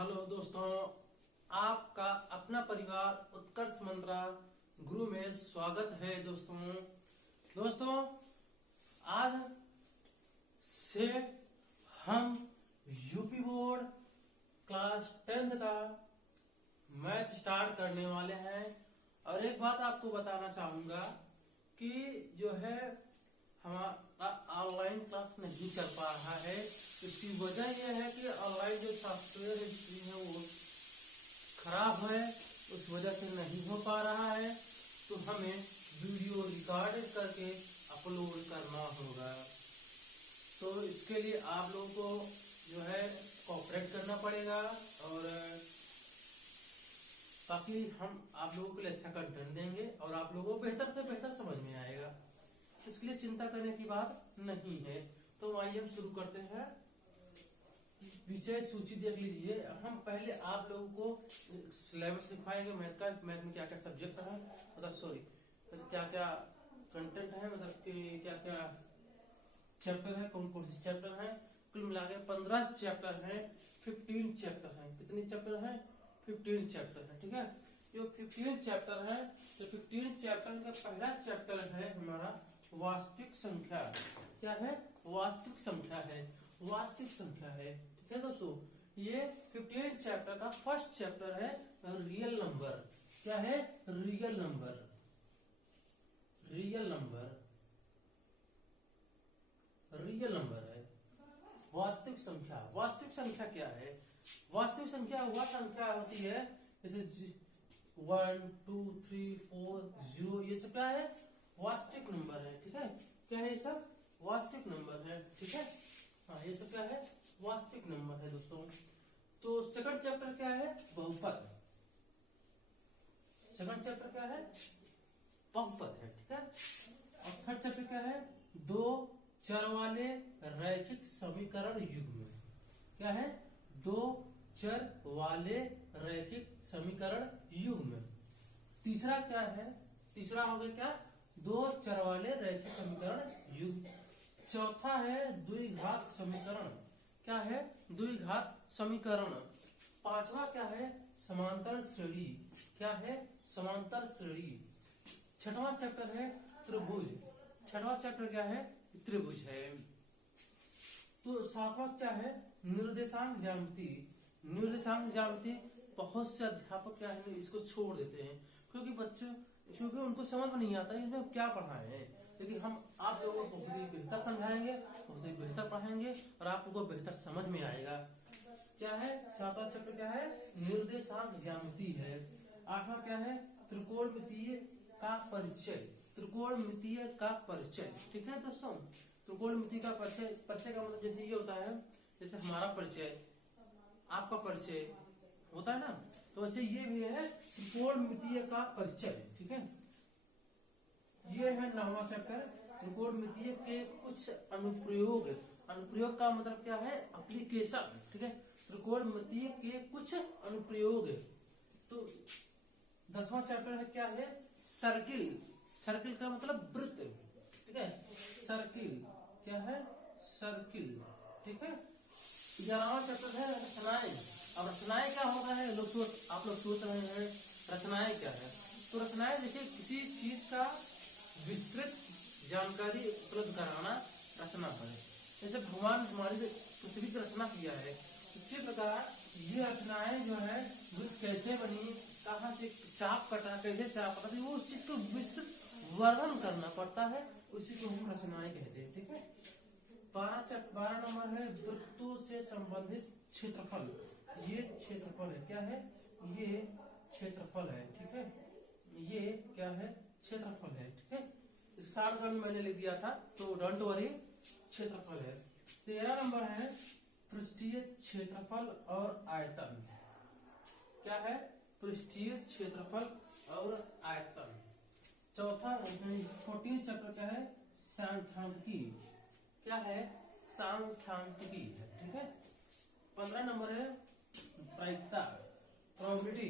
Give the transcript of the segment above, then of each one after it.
Hello दोस्तों, आपका अपना परिवार उत्कर्ष मंत्रा गुरु में स्वागत है। दोस्तों आज से हम यूपी बोर्ड क्लास 10 का मैथ स्टार्ट करने वाले हैं। और एक बात आपको बताना चाहूंगा कि जो है हमारा ऑनलाइन क्लास नहीं चल पा रहा है। इसकी वजह यह है कि ऑनलाइन जो सॉफ्टवेयर है वो खराब है, उस वजह से नहीं हो पा रहा है। तो हमें वीडियो रिकॉर्ड करके अपलोड करना होगा। तो इसके लिए आप लोगों को जो है कोऑपरेट करना पड़ेगा, और ताकि हम आप लोगों के लिए अच्छा कंटेंट देंगे और आप लोगों को बेहतर से बेहतर समझ में आएगा। इसके लिए चिंता करने की बात नहीं है। तो आइए हम शुरू करते हैं। विषय सूची देख लीजिए। हम पहले आप लोगों को सिलेबस लिखवाएंगे मैथ का। मैथ में क्या क्या सब्जेक्ट है, मतलब क्या क्या कंटेंट है, मतलब क्या क्या चैप्टर है, कौन कौन से चैप्टर है। कुल मिला के 15 चैप्टर है, 15 चैप्टर है। कितने चैप्टर है? 15 चैप्टर है। ठीक है, जो 15 चैप्टर है, तो 15 चैप्टर का पहला चैप्टर है हमारा वास्तविक संख्या। क्या है? वास्तविक संख्या है। वास्तविक संख्या है। ठीक है दोस्तों, ये 15 चैप्टर का फर्स्ट चैप्टर है रियल नंबर। क्या है? Real number. Real number, real number है। वास्तविक संख्या, वास्तविक संख्या क्या है? वास्तविक संख्या वह संख्या होती है जैसे 1 2 3 4 0, ये सब क्या है? वास्तविक नंबर है। ठीक है, क्या है? ये सब वास्तविक नंबर है। ठीक है, हाँ, ये सब क्या है? वास्तविक नंबर है दोस्तों। तो सेकंड चैप्टर क्या है? बहुपद। सेकंड चैप्टर क्या है? बहुपद है। ठीक है, और थर्ड चैप्टर क्या है? दो चर वाले रैखिक समीकरण युग्म। क्या है? दो चर वाले रैखिक समीकरण युग्म। तीसरा क्या है? तीसरा हो गया क्या? दो चर वाले रैखिक समीकरण युग्म। चौथा है द्विघात समीकरण। क्या है? द्विघात समीकरण। पांचवा क्या है? समांतर श्रेणी। क्या है? समांतर श्रेणी। छठवां चैप्टर है त्रिभुज। छठवां चैप्टर क्या है? त्रिभुज है। तो सातवां क्या है? निर्देशांक ज्यामिति। निर्देशांक ज्यामिति बहुत से अध्यापक क्या है इसको छोड़ देते हैं, क्योंकि उनको समझ में नहीं आता इसमें क्या पढ़ाए हैं। लेकिन हम आप लोगों को बहुत ही बेहतर समझाएंगे, बहुत ही बेहतर पढ़ाएंगे, और आप लोगों को बेहतर समझ में आएगा। क्या है? सातवां चैप्टर क्या है? निर्देशांक ज्यामिति है। आठवां क्या है? त्रिकोणमितीय का परिचय। त्रिकोणमितीय का परिचय। ठीक है दोस्तों, त्रिकोणमिति का परिचय। परिचय का मतलब जैसे ये होता है, जैसे हमारा परिचय, आपका परिचय होता है ना, तो वैसे ये भी है त्रिकोणमितीय का परिचय। ठीक है, ये है 9वां चैप्टर, त्रिकोणमितीय के कुछ अनुप्रयोग। अनुप्रयोग का मतलब क्या है? एप्लीकेशन। ठीक है, त्रिकोणमितीय के कुछ अनुप्रयोग। तो 10वां चैप्टर है क्या है? सर्किल। सर्किल का मतलब वृत्त। ठीक है, सर्किल क्या है? सर्किल। ठीक है, 11वां चैप्टर है रचनाएं। अब रचनाएं क्या होता है? आप लोग सोच रहे हैं रचनाएं क्या है। तो रचनाएं देखिए, किसी चीज का विस्तृत जानकारी उपलब्ध कराना रचना है। जैसे भगवान हमारी पृथ्वी की रचना किया है, इसी प्रकार ये रचनाएं जो है कैसे बनी, कहाँ से चाप कटा, कैसे चाप कटा, वो उस चीज को विस्तृत वर्णन करना पड़ता है, उसी को हम रचनाएं कहते हैं। ठीक है, 12 नंबर है वृत्तों से संबंधित क्षेत्रफल। ये क्षेत्रफल है। क्या है? ये क्षेत्रफल है। ठीक है, ये क्या है? क्षेत्रफल है। ठीक है, इस शॉर्टकट में मैंने लिख दिया था, तो डोंट वरी, क्षेत्रफल है। 13 नंबर है पृष्ठीय क्षेत्रफल और आयतन। क्या है? पृष्ठीय क्षेत्रफल और आयतन। चौथा 14 चैप्टर क्या है? सांख्यिकी। क्या है? सांख्यिकी है। ठीक है, 15 नंबर है प्रायिकता, प्रोबेबिलिटी।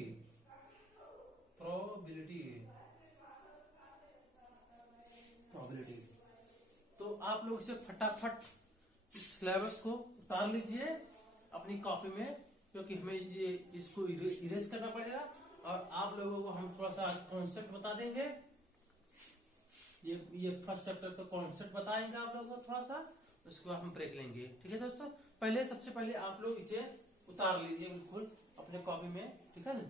Probability, probability. तो आप लोग इसे फटाफट इस सिलेबस को उतार लीजिए अपनी कॉपी में, क्योंकि हमें ये इसको इरेज करना पड़ेगा, और आप लोगों को हम थोड़ा सा कॉन्सेप्ट बता देंगे। ये फर्स्ट चैप्टर का कॉन्सेप्ट बताएंगे आप लोगों को थोड़ा सा, उसके बाद हम ब्रेक लेंगे। ठीक है दोस्तों, सबसे पहले आप लोग इसे उतार लीजिए बिल्कुल अपने कॉपी में, ठीक है ना।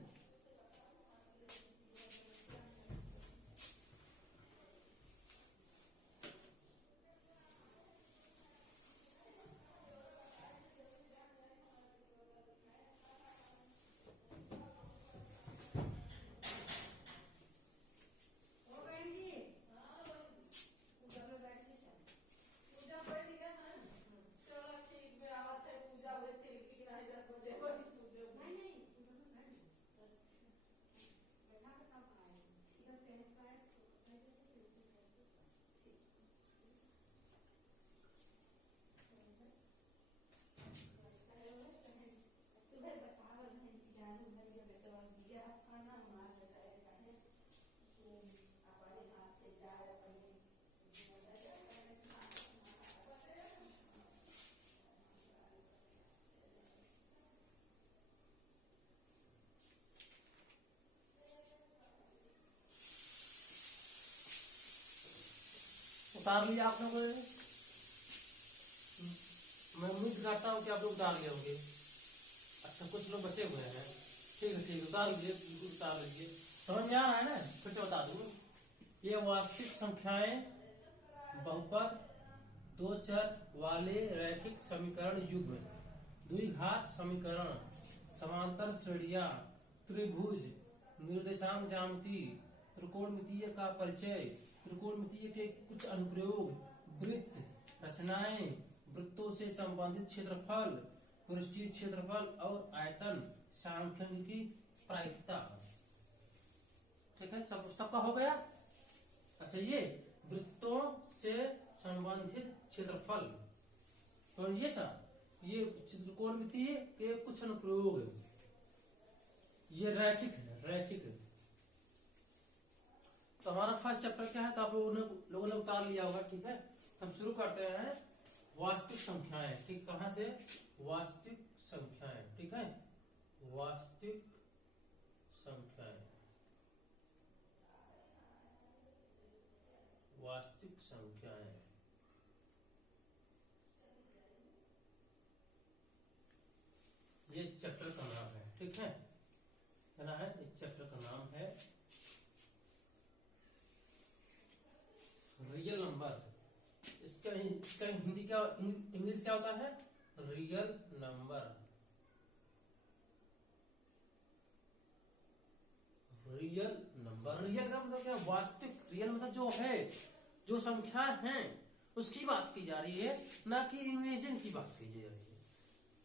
उतार लिया आप लोगों ने, मैं उम्मीद करता हूँ कि आप लोग उतार लिए होंगे। अच्छा, कुछ लोग बचे हुए हैं, ठीक है, उतार लीजिए, बिल्कुल उतार लीजिए। समझ में आ रहा है ना, फिर से बता दूं, ये वास्तविक संख्याएं बहुपद दो चर वाले रैखिक समीकरण युग्म, द्विघात समीकरण, समांतर श्रेणियां, त्रिभुज, निर्देशांक ज्यामिति, त्रिकोणमितीय का परिचय, त्रिकोणमितीय के कुछ अनुप्रयोग, वृत्त, रचनाएं, वृत्तों से संबंधित क्षेत्रफल, पृष्ठीय क्षेत्रफल और आयतन, सांख्यिकी प्रायिकता। ठीक है, सबका हो गया। अच्छा, ये वृत्तों से संबंधित क्षेत्रफल, तो ये त्रिकोणमितीय के कुछ अनुप्रयोग, ये रैखिक है। तो हमारा फर्स्ट चैप्टर क्या है, तो आप लोगों ने उतार लिया होगा। ठीक है, हम शुरू करते हैं वास्तविक संख्याएं। ठीक, कहां से? वास्तविक संख्याएं। ठीक है, वास्तविक संख्याएं, वास्तविक संख्याएं। ये चैप्टर का नाम है। ठीक है, क्या है? इस चैप्टर का नाम है रियल नंबर। इसका हिंदी क्या, इंग्लिश क्या होता है? Real number. Real number, real का मतलब क्या? वास्तविक। रियल मतलब जो है, जो संख्या है उसकी बात की जा रही है, ना कि इमेजिन की बात की जा रही है।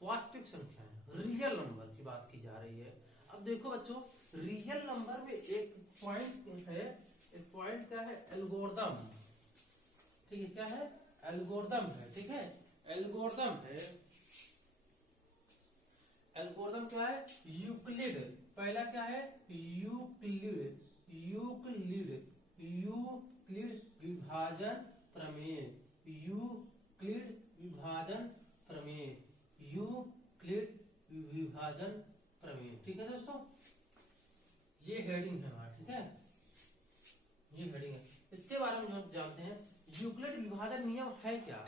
वास्तविक संख्या है, रियल नंबर की बात की जा रही है। अब देखो बच्चों, रियल नंबर में एक पॉइंट है, एक पॉइंट क्या है? एल्गोरिथम। ठीक है, क्या है? एल्गोरिथम है। ठीक है, एल्गोरिथम है। एल्गोरिथम क्या है? यूक्लिड। पहला क्या है? यूक्लिड। यूक्लिड विभाजन प्रमेय। यूक्लिड विभाजन प्रमेय। यूक्लिड विभाजन प्रमेय। ठीक है दोस्तों, ये हेडिंग है हमारा। ठीक है, ये हेडिंग है। इसके बारे में जो जानते हैं, यूक्लिड विभाजन नियम है क्या?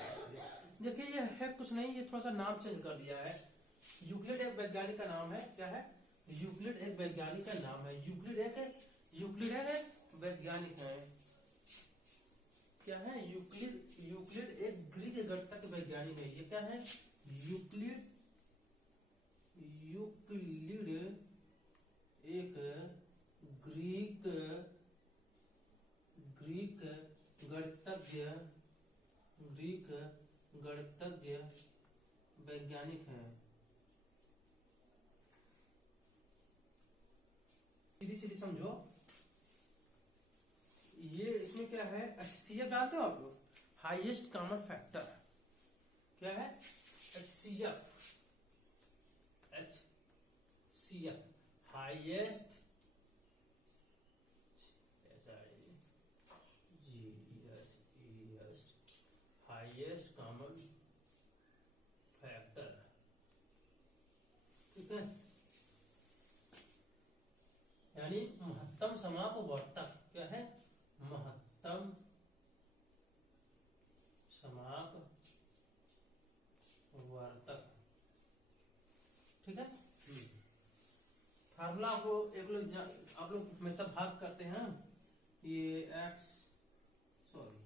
देखिए, ये है कुछ नहीं, ये थोड़ा सा नाम चेंज कर दिया है। यूक्लिड एक वैज्ञानिक का नाम है। क्या है? यूक्लिड एक वैज्ञानिक का नाम है। यूक्लिड एक वैज्ञानिक है। क्या है? यूक्लिड एक ग्रीक गणितज्ञ के वैज्ञानिक है। ये क्या है? यूक्लिड एक ग्रीक गणितज्ञ वैज्ञानिक है। सीधी समझो, ये इसमें क्या है? HCF जानते हो आप लोग? Highest common factor. क्या है? HCF highest highest common factor. ठीक ठीक है, यानी महत्तम समापवर्तक क्या है, महत्तम समापवर्तक, ठीक है। फार्मूला को एक लोग आप लोग हमेशा भाग करते हैं, ये x सॉरी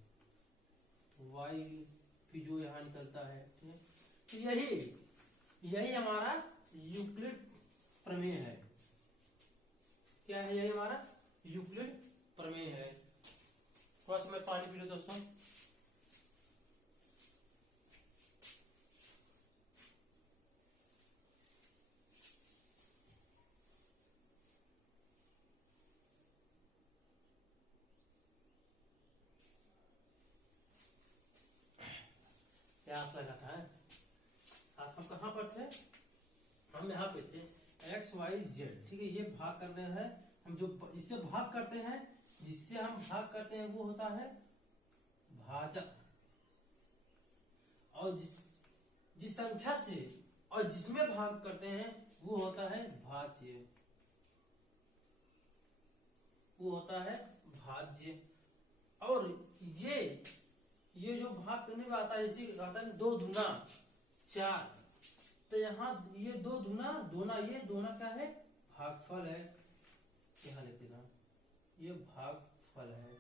y फिर जो यहाँ निकलता है, ठीक है। तो यही हमारा यूक्लिड प्रमेय है, क्या है, यही हमारा यूक्लिड प्रमेय है। थोड़ा सा मैं पानी पी लूं दोस्तों। प्यास लगा था, आज हम कहाँ पर थे, हम यहाँ पे थे, एक्स वाई जेड, ठीक है। ये भाग करने हैं, हम जो इससे भाग करते हैं, जिससे हम भाग करते हैं वो होता है भाजक, और जिस संख्या से और जिसमें भाग करते हैं वो होता है भाज्य, वो होता है भाज्य। और ये जो भाग करने में आता है, जैसे आता है 2 दूना 4, तो यहाँ ये 2 दूना दोना, ये दोना क्या है, भागफल है, यहाँ लिख देना, ये भागफल है।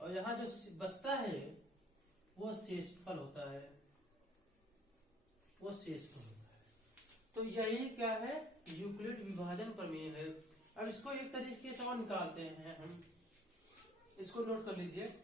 और यहाँ जो बचता है वो शेषफल होता है, वो शेषफल होता है। तो यही क्या है, यूक्लिड विभाजन प्रमेय है। अब इसको एक तरीके से और निकालते हैं हम, इसको नोट कर लीजिए।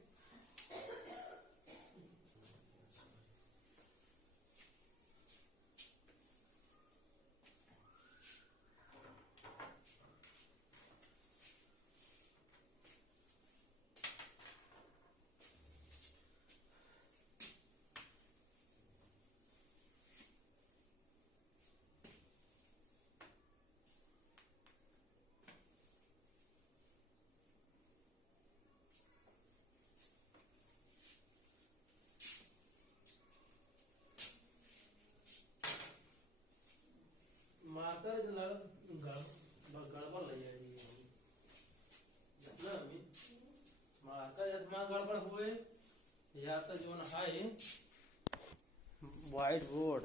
मार्कर गड़बड़ लग जाएगी, मार्कर गड़बड़ हुए या तो जो है व्हाइट बोर्ड